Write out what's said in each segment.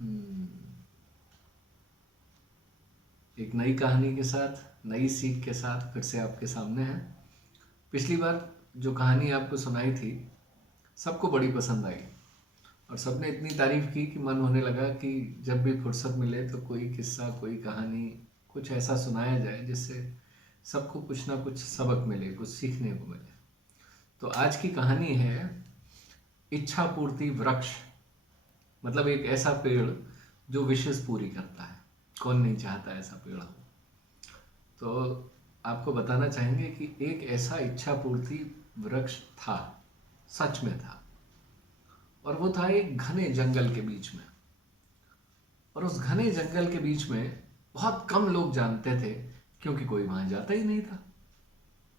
हम्म, एक नई कहानी के साथ, नई सीख के साथ फिर से आपके सामने है। पिछली बार जो कहानी आपको सुनाई थी, सबको बड़ी पसंद आई और सबने इतनी तारीफ की कि मन होने लगा कि जब भी फुर्सत मिले तो कोई किस्सा, कोई कहानी, कुछ ऐसा सुनाया जाए जिससे सबको कुछ ना कुछ सबक मिले, कुछ सीखने को मिले। तो आज की कहानी है इच्छा पूर्ति वृक्ष। मतलब एक ऐसा पेड़ जो विशेष पूरी करता है। कौन नहीं चाहता ऐसा पेड़ हो। तो आपको बताना चाहेंगे कि एक ऐसा इच्छा पूर्ति वृक्ष था, सच में था। और वो था एक घने जंगल के बीच में। और उस घने जंगल के बीच में बहुत कम लोग जानते थे, क्योंकि कोई वहां जाता ही नहीं था।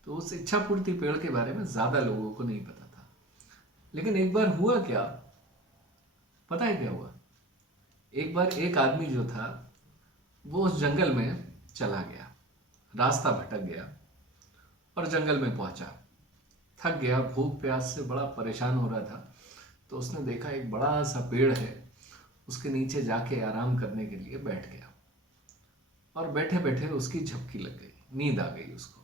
तो उस इच्छा पूर्ति पेड़ के बारे में ज्यादा लोगों को नहीं पता था। लेकिन एक बार हुआ क्या, पता है क्या हुआ? एक बार एक आदमी जो था वो उस जंगल में चला गया, रास्ता भटक गया और जंगल में पहुंचा। थक गया, भूख प्यास से बड़ा परेशान हो रहा था। तो उसने देखा एक बड़ा सा पेड़ है, उसके नीचे जाके आराम करने के लिए बैठ गया। और बैठे बैठे उसकी झपकी लग गई, नींद आ गई उसको।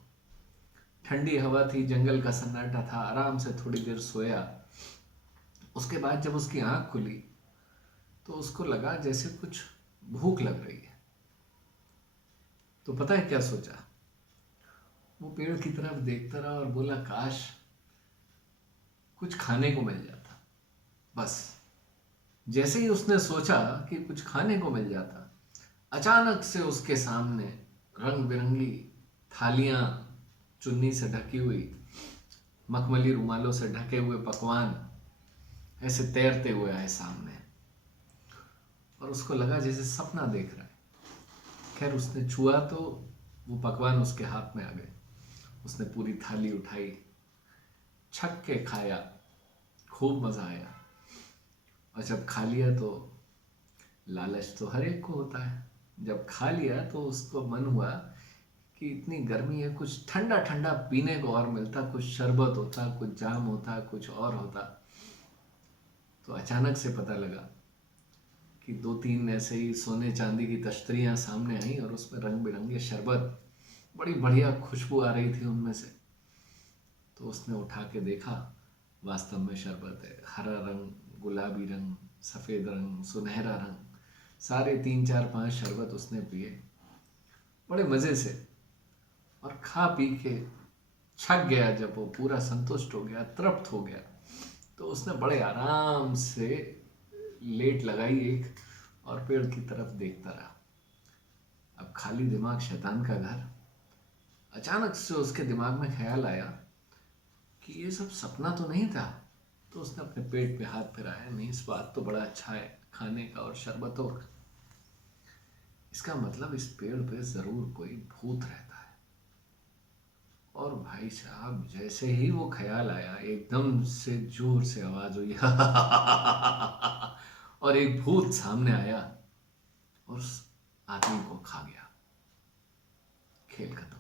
ठंडी हवा थी, जंगल का सन्नाटा था, आराम से थोड़ी देर सोया। उसके बाद जब उसकी आंख खुली तो उसको लगा जैसे कुछ भूख लग रही है। तो पता है क्या सोचा? वो पेड़ की तरफ देखता रहा और बोला, काश कुछ खाने को मिल जाता। बस जैसे ही उसने सोचा कि कुछ खाने को मिल जाता, अचानक से उसके सामने रंग बिरंगी थालियां, चुन्नी से ढकी हुई, मखमली रुमालों से ढके हुए पकवान ऐसे तैरते हुए आए सामने। और उसको लगा जैसे सपना देख रहा है। खैर उसने छुआ तो वो पकवान उसके हाथ में आ गए। उसने पूरी थाली उठाई, छक के खाया, खूब मजा आया। और जब खा लिया तो लालच तो हर एक को होता है। जब खा लिया तो उसको मन हुआ कि इतनी गर्मी है, कुछ ठंडा ठंडा पीने को और मिलता, कुछ शरबत होता, कुछ जाम होता, कुछ और होता। तो अचानक से पता लगा कि दो तीन ऐसे ही सोने चांदी की तश्तरियां सामने आई और उसमें रंग बिरंगे शरबत, बड़ी बढ़िया खुशबू आ रही थी उनमें से। तो उसने उठा के देखा, वास्तव में शरबत है। हरा रंग, गुलाबी रंग, सफ़ेद रंग, सुनहरा रंग, सारे तीन चार पांच शरबत उसने पिए बड़े मज़े से। और खा पी के छक गया। जब वो पूरा संतुष्ट हो गया, तृप्त हो गया, तो उसने बड़े आराम से लेट लगाई एक और पेड़ की तरफ देखता रहा। अब खाली दिमाग शैतान का घर। अचानक से उसके दिमाग में ख्याल आया कि ये सब सपना तो नहीं था। तो उसने अपने पेट पे हाथ फिराया, नहीं स्वाद तो बड़ा अच्छा है खाने का और शरबतों का। इसका मतलब इस पेड़ पे जरूर कोई भूत रहता है। और भाई साहब जैसे ही वो ख्याल आया, एकदम से जोर से आवाज हुई और एक भूत सामने आया और उस आदमी को खा गया। खेल खत्म।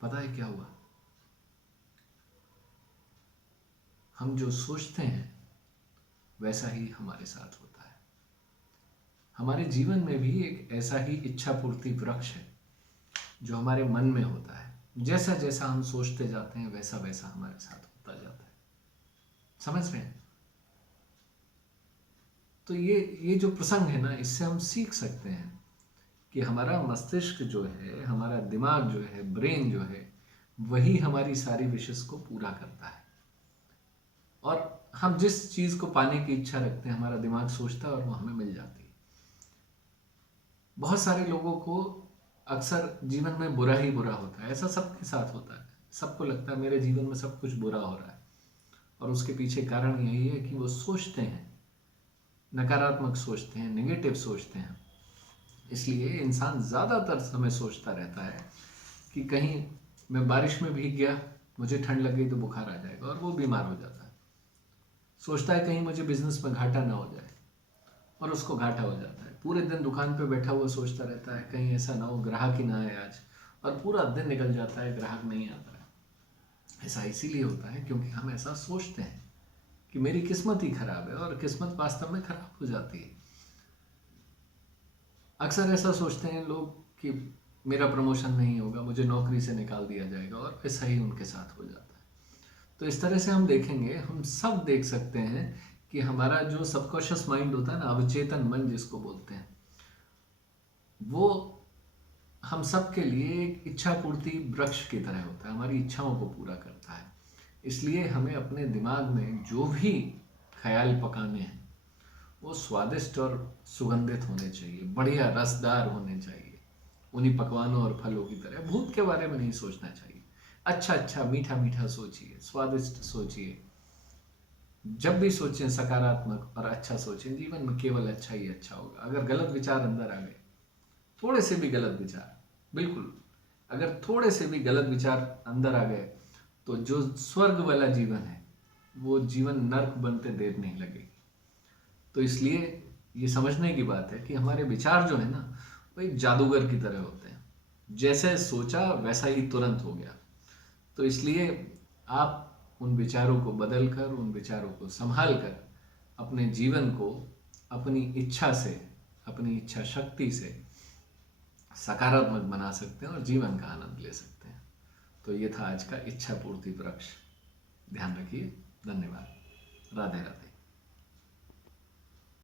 पता है क्या हुआ? हम जो सोचते हैं वैसा ही हमारे साथ होता है। हमारे जीवन में भी एक ऐसा ही इच्छा पूर्ति वृक्ष है जो हमारे मन में होता है। जैसा जैसा हम सोचते जाते हैं वैसा वैसा हमारे साथ होता जाता है। समझ रहे हैं? तो ये जो प्रसंग है ना, इससे हम सीख सकते हैं कि हमारा मस्तिष्क जो है, हमारा दिमाग जो है, ब्रेन जो है, वही हमारी सारी विशेष को पूरा करता है। और हम जिस चीज को पाने की इच्छा रखते हैं, हमारा दिमाग सोचता है और वो हमें मिल जाती है। बहुत सारे लोगों को अक्सर जीवन में बुरा ही बुरा होता है। ऐसा सबके साथ होता है। सबको लगता है मेरे जीवन में सब कुछ बुरा हो रहा है। और उसके पीछे कारण यही है कि वो सोचते हैं, नकारात्मक सोचते हैं, नेगेटिव सोचते हैं। इसलिए इंसान ज़्यादातर समय सोचता रहता है कि कहीं मैं बारिश में भीग गया, मुझे ठंड लग गई तो बुखार आ जाएगा और वो बीमार हो जाता है। सोचता है कहीं मुझे बिजनेस में घाटा ना हो जाए और उसको घाटा हो जाता है। पूरे दिन दुकान पे बैठा हुआ सोचता रहता है कहीं ऐसा ना हो ग्राहक ही ना आए आज, और पूरा दिन निकल जाता है, ग्राहक नहीं आता है। ऐसा इसीलिए होता है क्योंकि हम ऐसा सोचते हैं। कि मेरी किस्मत ही खराब है, और किस्मत वास्तव में खराब हो जाती है। अक्सर ऐसा सोचते हैं लोग कि मेरा प्रमोशन नहीं होगा, मुझे नौकरी से निकाल दिया जाएगा, और ऐसा ही उनके साथ हो जाता है। तो इस तरह से हम देखेंगे, हम सब देख सकते हैं कि हमारा जो सबकॉन्शियस माइंड होता है ना, अवचेतन मन जिसको बोलते हैं, वो हम सब के लिए एक इच्छा पूर्ति वृक्ष की तरह होता है, हमारी इच्छाओं को पूरा करता है। इसलिए हमें अपने दिमाग में जो भी ख्याल पकाने हैं वो स्वादिष्ट और सुगंधित होने चाहिए, बढ़िया रसदार होने चाहिए। उन्हीं पकवानों और फलों की तरह भूत के बारे में नहीं सोचना चाहिए। अच्छा अच्छा मीठा मीठा सोचिए, स्वादिष्ट सोचिए। जब भी सोचें सकारात्मक और अच्छा सोचें, जीवन में केवल अच्छा ही अच्छा होगा। अगर गलत विचार अंदर आ गए, थोड़े से भी गलत विचार, बिल्कुल अगर थोड़े से भी गलत विचार अंदर आ गए, तो जो स्वर्ग वाला जीवन है वो जीवन नर्क बनते देर नहीं लगेगी। तो इसलिए ये समझने की बात है कि हमारे विचार जो है ना, वो एक जादूगर की तरह होते हैं। जैसे सोचा वैसा ही तुरंत हो गया। तो इसलिए आप उन विचारों को बदल कर, उन विचारों को संभाल कर अपने जीवन को अपनी इच्छा से, अपनी इच्छा शक्ति से सकारात्मक बना सकते हैं और जीवन का आनंद ले सकते हैं। तो ये था आज का इच्छा पूर्ति वृक्ष। ध्यान रखिए। धन्यवाद। राधे राधे।